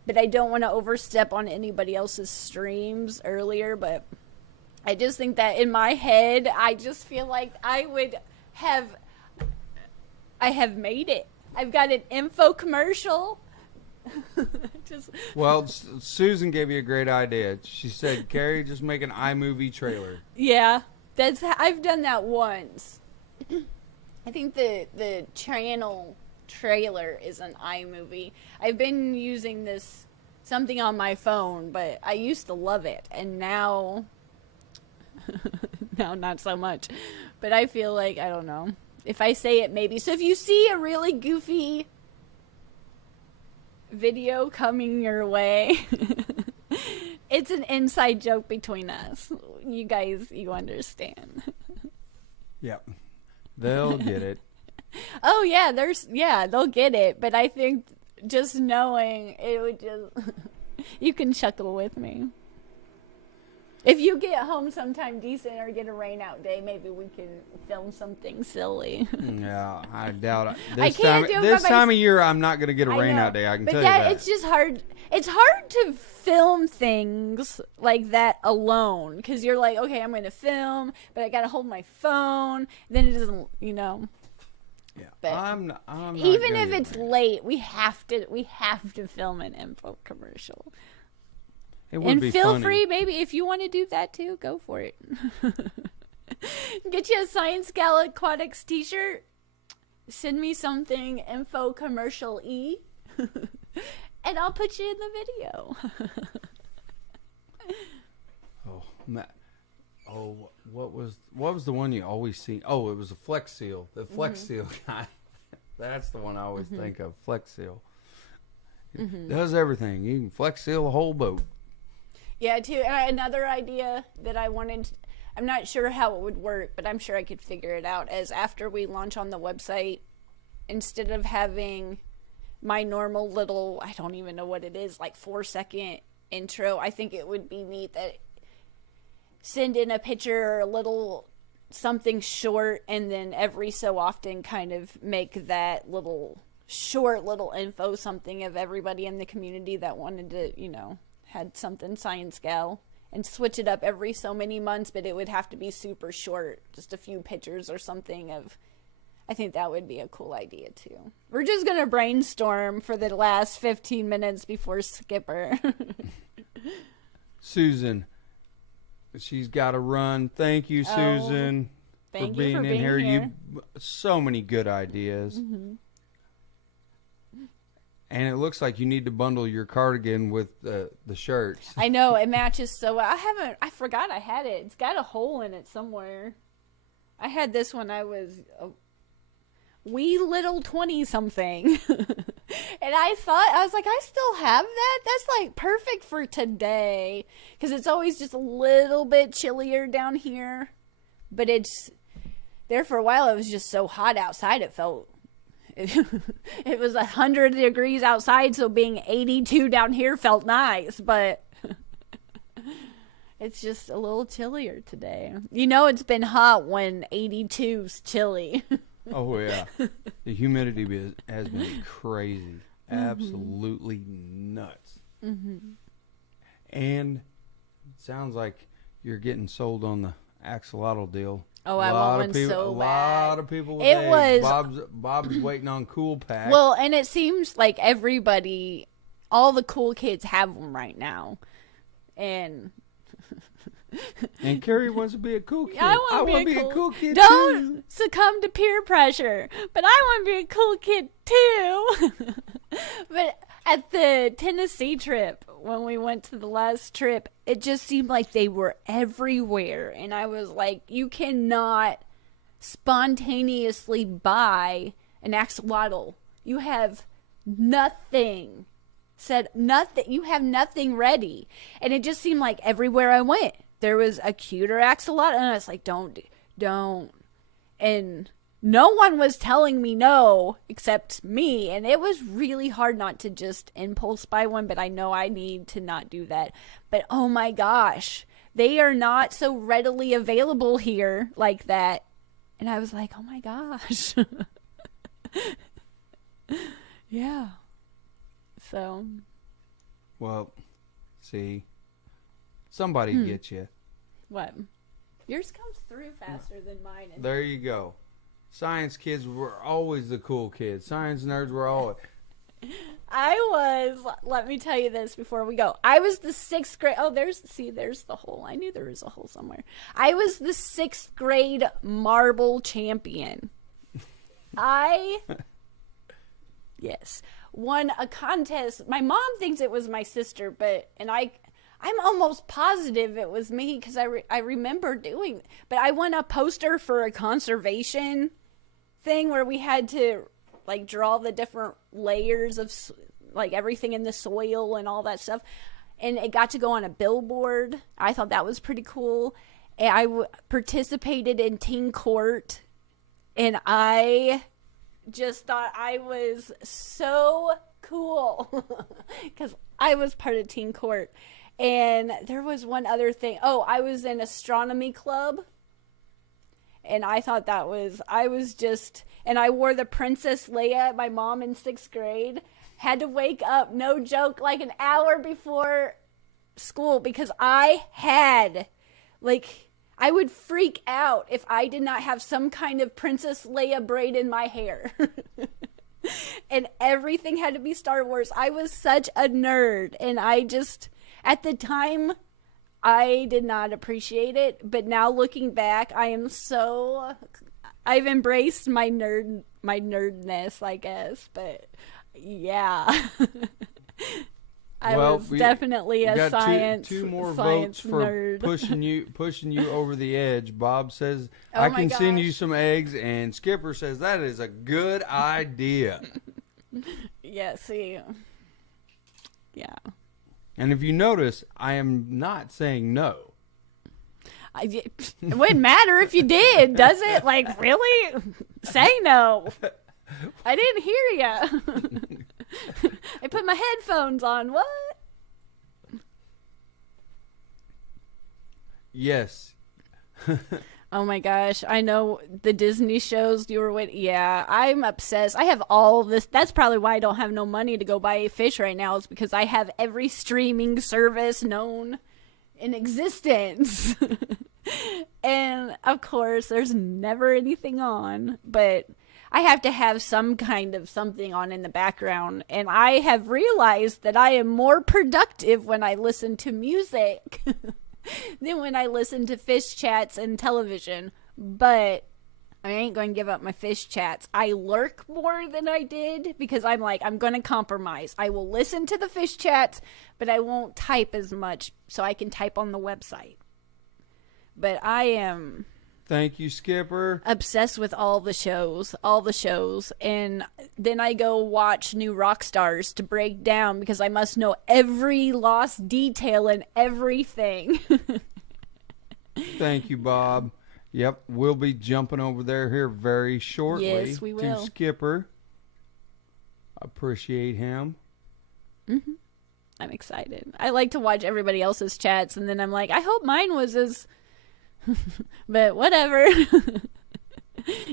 But I don't want to overstep on anybody else's streams earlier. But I just think that in my head, I just feel like I have made it. I've got an info commercial. Well, Susan gave you a great idea. She said, Kerri, just make an iMovie trailer. Yeah, I've done that once. I think the channel trailer is an iMovie. I've been using something on my phone, but I used to love it, and now not so much. But I feel like, I don't know. If I say it, maybe. So if you see a really goofy video coming your way, it's an inside joke between us. You guys, you understand. Yep. They'll get it. Oh yeah, they'll get it, but I think just knowing it would just you can chuckle with me. If you get home sometime decent or get a rain out day, maybe we can film something silly. Yeah, I doubt it. This time of year, I'm not going to get a rain out day. I can tell you that. It's just hard. It's hard to film things like that alone because you're like, okay, I'm going to film, but I got to hold my phone. Then it doesn't, you know. Yeah, but I'm not even if it's late, we have to film an info commercial. It would and be feel funny. free, maybe, if you want to do that too, go for it. Get you a ScienceGal Aquatics t-shirt. Send me something info commercial-y. And I'll put you in the video. Oh, Matt. Oh, what was the one you always see? Oh, it was a Flex Seal. The Flex Seal guy. That's the one I always think of. Flex Seal. It does everything. You can Flex Seal a whole boat. Yeah, too. Another idea that I wanted, I'm not sure how it would work, but I'm sure I could figure it out, is after we launch on the website, instead of having my normal little, I don't even know what it is, like 4-second intro, I think it would be neat that send in a picture or a little something short, and then every so often kind of make that little short little info something of everybody in the community that wanted to, you know, had something ScienceGal, and switch it up every so many months, but it would have to be super short, just a few pictures or something of. I think that would be a cool idea too. We're just gonna brainstorm for the last 15 minutes before Skipper. Susan, she's got to run. Thank you, Susan, for being in here. You so many good ideas. And it looks like you need to bundle your cardigan with the shirts. I know, it matches so well. I forgot I had it. It's got a hole in it somewhere. I had this when I was a wee little 20-something. And I was like, I still have that? That's like perfect for today. Because it's always just a little bit chillier down here. But it's there for a while. It was just so hot outside. It felt... It was 100 degrees outside, so being 82 down here felt nice, but it's just a little chillier today. You know, it's been hot when 82's chilly. Oh, yeah. The humidity has been crazy. Absolutely nuts. And it sounds like you're getting sold on the axolotl deal. Oh, I want one so bad. A lot of people with it eggs. was Bob's waiting on Cool Pack. Well, and it seems like everybody, all the cool kids have them right now, and Kerri wants to be a cool kid. I want to be a cool kid. Don't too. succumb to peer pressure, but I want to be a cool kid too. But At the Tennessee trip, when we went to the last trip, it just seemed like they were everywhere. And I was like, you cannot spontaneously buy an axolotl. You have nothing. Said nothing. You have nothing ready. And it just seemed like everywhere I went, there was a cuter axolotl. And I was like, don't. And no one was telling me no except me, and it was really hard not to just impulse buy one, but I know I need to not do that. But oh my gosh, they are not so readily available here like that. And I was like, oh my gosh. Yeah. So. Well, see, somebody gets you. What? Yours comes through faster than mine. There you go. Science kids were always the cool kids. Science nerds were always. Let me tell you this before we go. I was the 6th grade. Oh, there's the hole. I knew there was a hole somewhere. I was the 6th grade marble champion. Yes, won a contest. My mom thinks it was my sister, I'm almost positive it was me because I remember doing. But I won a poster for a conservation thing where we had to like draw the different layers of like everything in the soil and all that stuff, and it got to go on a billboard. I thought that was pretty cool. And I participated in teen court, and I just thought I was so cool because I was part of teen court. And there was one other thing. Oh, I was in astronomy club. And I thought and I wore the Princess Leia. My mom in 6th grade had to wake up, no joke, like an hour before school because I would freak out if I did not have some kind of Princess Leia braid in my hair. And everything had to be Star Wars. I was such a nerd. And at the time, I did not appreciate it, but now looking back, I've embraced my nerdness, I guess, but yeah. I was definitely a science two more science votes for nerd. pushing you over the edge. Bob says, I can send you some eggs, and Skipper says that is a good idea. Yeah, see. Yeah. And if you notice, I am not saying no. It wouldn't matter if you did, does it? Like, really? Say no. I didn't hear you. I put my headphones on. What? Yes. Oh my gosh. I know the Disney shows you were with. Yeah, I'm obsessed. I have all this. That's probably why I don't have no money to go buy fish right now, is because I have every streaming service known in existence. And of course, there's never anything on, but I have to have some kind of something on in the background. And I have realized that I am more productive when I listen to music than when I listen to fish chats and television. But I ain't going to give up my fish chats. I lurk more than I did because I'm like, I'm going to compromise. I will listen to the fish chats, but I won't type as much so I can type on the website. But I am... Thank you, Skipper. Obsessed with all the shows. And then I go watch new rock stars to break down because I must know every lost detail and everything. Thank you, Bob. Yep, we'll be jumping over there here very shortly. Yes, we will. To Skipper. Appreciate him. Mm-hmm. I'm excited. I like to watch everybody else's chats, and then I'm like, I hope mine was as... But whatever.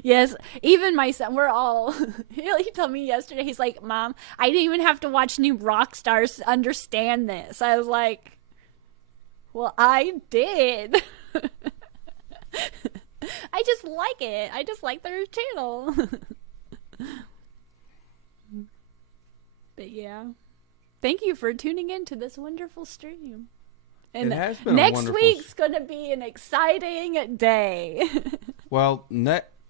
Yes, even my son, we're all... He told me yesterday, he's like, Mom, I didn't even have to watch new rock stars to understand this. I was like, well, I did. I just like it. I just like their channel. But yeah. Thank you for tuning in to this wonderful stream. And it has been next week's going to be an exciting day. Well,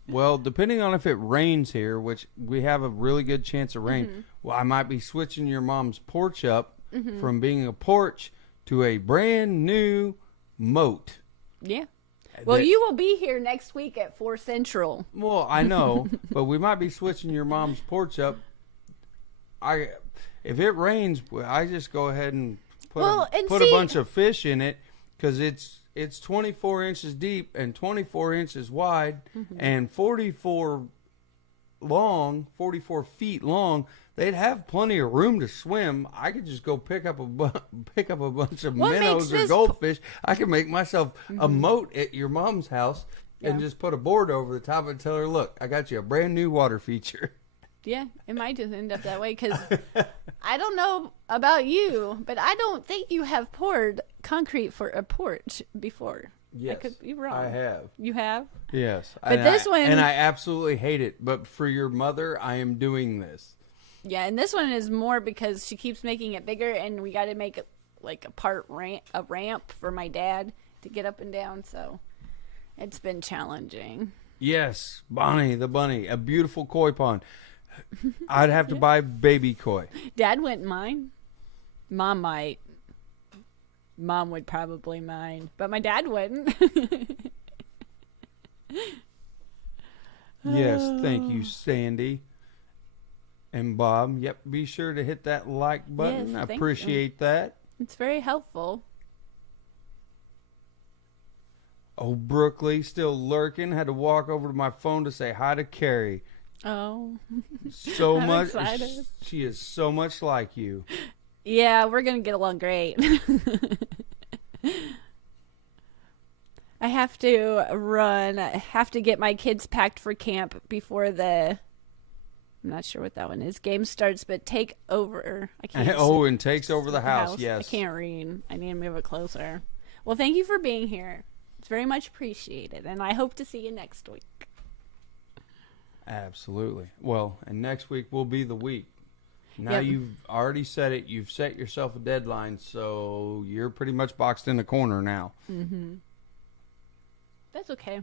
Well, depending on if it rains here, which we have a really good chance of rain, well, I might be switching your mom's porch up from being a porch to a brand new moat. Yeah. Well, you will be here next week at 4 Central. Well, I know, but we might be switching your mom's porch up. If it rains, I just go ahead and put a bunch of fish in it, because it's 24 inches deep and 24 inches wide and 44 feet long. They'd have plenty of room to swim. I could just go pick up a bunch of minnows or goldfish. I could make myself a moat at your mom's house and just put a board over the top and tell her, look, I got you a brand new water feature. Yeah, it might just end up that way, because I don't know about you, but I don't think you have poured concrete for a porch before. Yes, I could be wrong. I have. You have? Yes. But and I absolutely hate it. But for your mother, I am doing this. Yeah, and this one is more because she keeps making it bigger, and we got to make it like a ramp for my dad to get up and down. So it's been challenging. Yes, Bonnie the bunny, a beautiful koi pond. I'd have to buy baby koi. Dad wouldn't mind. Mom might. Mom would probably mind, but my dad wouldn't. Yes, thank you, Sandy and Bob. Yep, be sure to hit that like button. Yes, I appreciate that. It's very helpful. Oh, Brookley still lurking. Had to walk over to my phone to say hi to Kerri. Oh, so I'm much. excited. She is so much like you. Yeah, we're gonna get along great. I have to run. I have to get my kids packed for camp before I'm not sure what that one is. Game starts, but take over. I can't. And takes over the house. Yes. I can't read. I need to move it closer. Well, thank you for being here. It's very much appreciated, and I hope to see you next week. Absolutely. Well, and next week will be the week. Now you've already said it. You've set yourself a deadline, so you're pretty much boxed in a corner now. Mm-hmm. That's okay.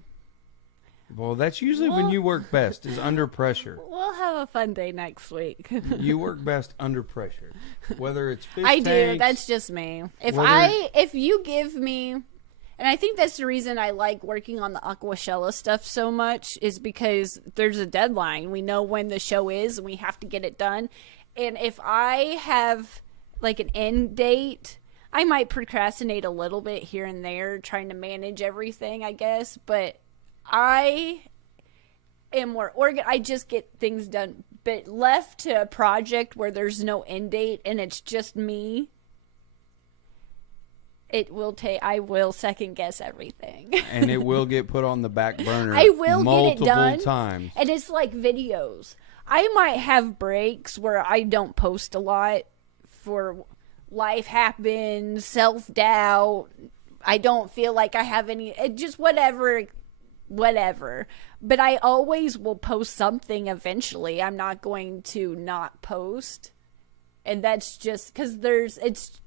Well, that's usually when you work best, is under pressure. We'll have a fun day next week. You work best under pressure. Whether it's fish I tanks, do. That's just me. If you give me... And I think that's the reason I like working on the Aquashella stuff so much, is because there's a deadline. We know when the show is, and we have to get it done. And if I have like an end date, I might procrastinate a little bit here and there, trying to manage everything, I guess. But I am more I just get things done. But left to a project where there's no end date and it's just me, I will second guess everything. And it will get put on the back burner. I will get it done multiple times. And it's like videos. I might have breaks where I don't post a lot for life happens, self-doubt. I don't feel like I have any, just whatever. But I always will post something eventually. I'm not going to not post. And that's just because it's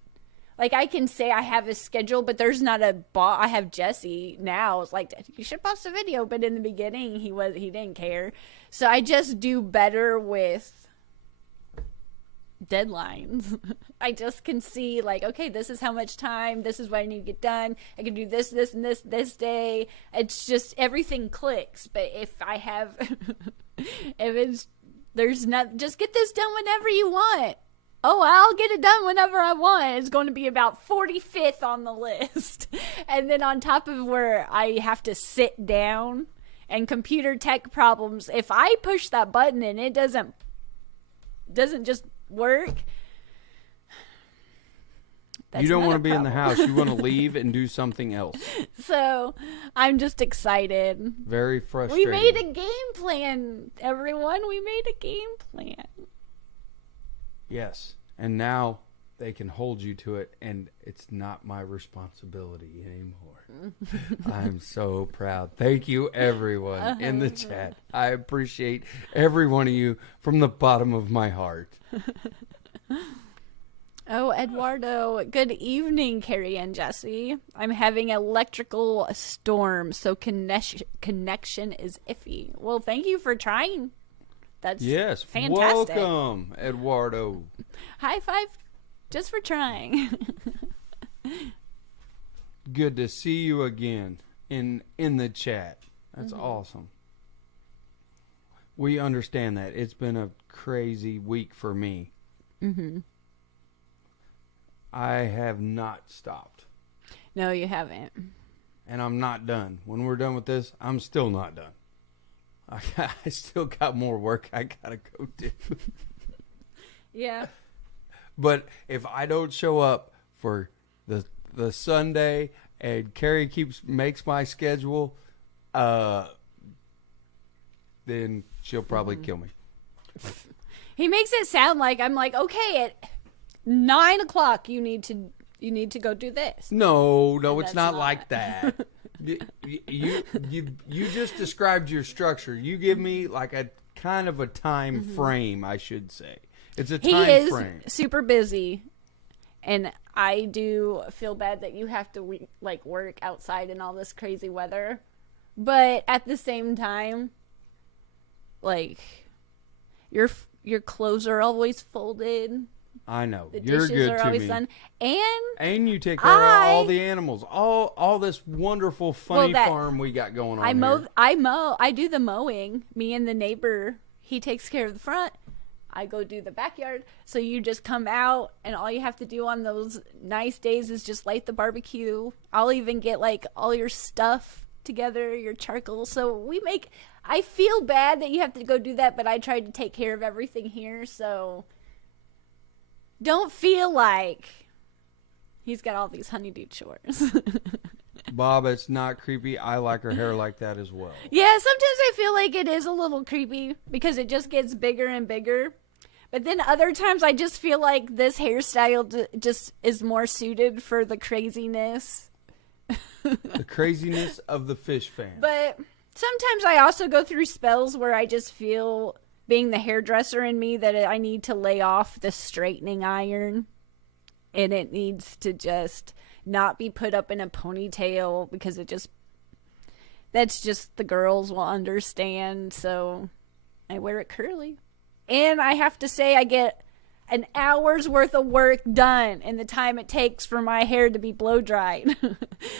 like, I can say I have a schedule, but there's not I have Jesse now. It's like, you should post a video. But in the beginning, he didn't care. So I just do better with deadlines. I just can see, like, okay, this is how much time. This is what I need to get done. I can do this, and this day. It's just, everything clicks. But if I have, just get this done whenever you want. Oh, I'll get it done whenever I want. It's going to be about 45th on the list. And then on top of where I have to sit down and computer tech problems, if I push that button and it doesn't just work. You don't want to be in the house. You want to leave and do something else. So I'm just excited. Very frustrating. We made a game plan, everyone. We made a game plan. Yes, and now they can hold you to it, and it's not my responsibility anymore. I'm so proud. Thank you, everyone in the chat. I appreciate every one of you from the bottom of my heart. Oh, Eduardo. Good evening, Kerri and Jesse. I'm having electrical storm, so connection is iffy. Well, thank you for trying. That's Yes, fantastic. welcome, Eduardo. High five just for trying. Good to see you again in the chat. That's awesome. We understand that. It's been a crazy week for me. Mm-hmm. I have not stopped. No, you haven't. And I'm not done. When we're done with this, I'm still not done. I still got more work I gotta go do. Yeah. But if I don't show up for the Sunday and Kerri makes my schedule, then she'll probably kill me. He makes it sound like I'm like, okay, at 9 o'clock you need to go do this. No, it's That's not not. like that. You just described your structure. You give me like a kind of a time frame, I should say. It's a He time is frame. super busy, and I do feel bad that you have to work outside in all this crazy weather. But at the same time, like your clothes are always folded. I know. The You're dishes good are to always me. done, And you take care of all the animals. All this wonderful funny farm we got going on here. I do the mowing. Me and the neighbor, he takes care of the front. I go do the backyard. So you just come out, and all you have to do on those nice days is just light the barbecue. I'll even get like all your stuff together, your charcoal. So I feel bad that you have to go do that, but I tried to take care of everything here. So don't feel like he's got all these honeydew chores. Bob, it's not creepy. I like her hair like that as well. Yeah, sometimes I feel like it is a little creepy because it just gets bigger and bigger. But then other times I just feel like this hairstyle just is more suited for the craziness. The craziness of the fish fan. But sometimes I also go through spells where I just feel, being the hairdresser in me, that I need to lay off the straightening iron. And it needs to just not be put up in a ponytail because that's just, the girls will understand. So I wear it curly. And I have to say I get an hour's worth of work done in the time it takes for my hair to be blow dried.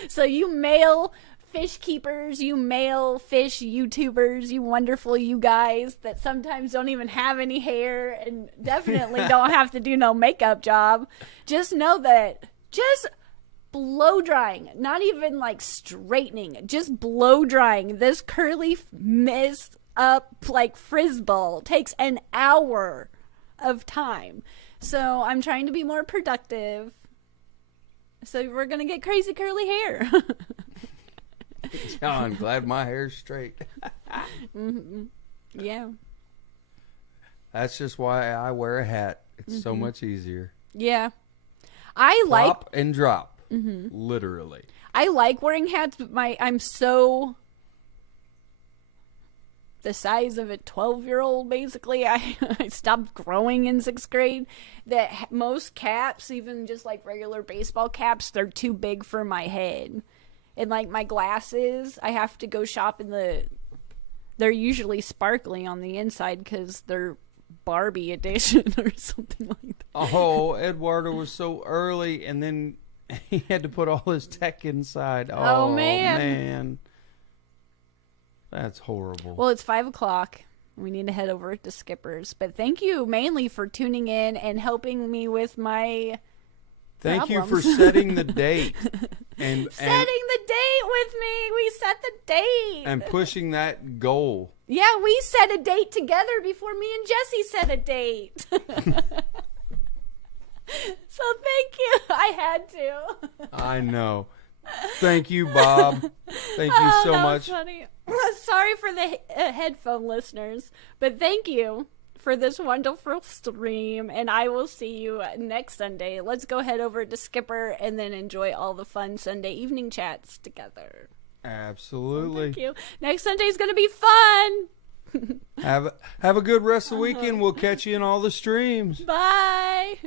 So you male fish keepers, you male fish YouTubers, you wonderful you guys that sometimes don't even have any hair and definitely don't have to do no makeup job, just know that just blow drying, not even like straightening, just blow drying this curly mess up like frizz ball takes an hour of time. So I'm trying to be more productive. So we're gonna get crazy curly hair. I'm glad my hair's straight. Mm-hmm. Yeah. That's just why I wear a hat. It's so much easier. Yeah. I Plop and drop. Literally. I like wearing hats, but I'm so the size of a 12-year-old, basically. I stopped growing in 6th grade. That most caps, even just like regular baseball caps, they're too big for my head. And like my glasses, I have to go shop they're usually sparkly on the inside because they're Barbie edition or something like that. Oh, Eduardo was so early, and then he had to put all his tech inside. Oh, Oh, man. man. That's horrible. Well, it's 5 o'clock. We need to head over to Skipper's. But thank you mainly for tuning in and helping me with my Thank you for problems. setting the date. and Setting the date with me. We set the date. and pushing that goal. Yeah, we set a date together before me and Jesse set a date. So thank you. I had to. I know. Thank you, Bob. Thank you so that much. was funny. Sorry for the headphone listeners, but thank you for this wonderful stream, and I will see you next Sunday. Let's go head over to Skipper and then enjoy all the fun Sunday evening chats together. Absolutely. Thank you. Next Sunday's going to be fun. Have a good rest of the weekend. We'll catch you in all the streams. Bye.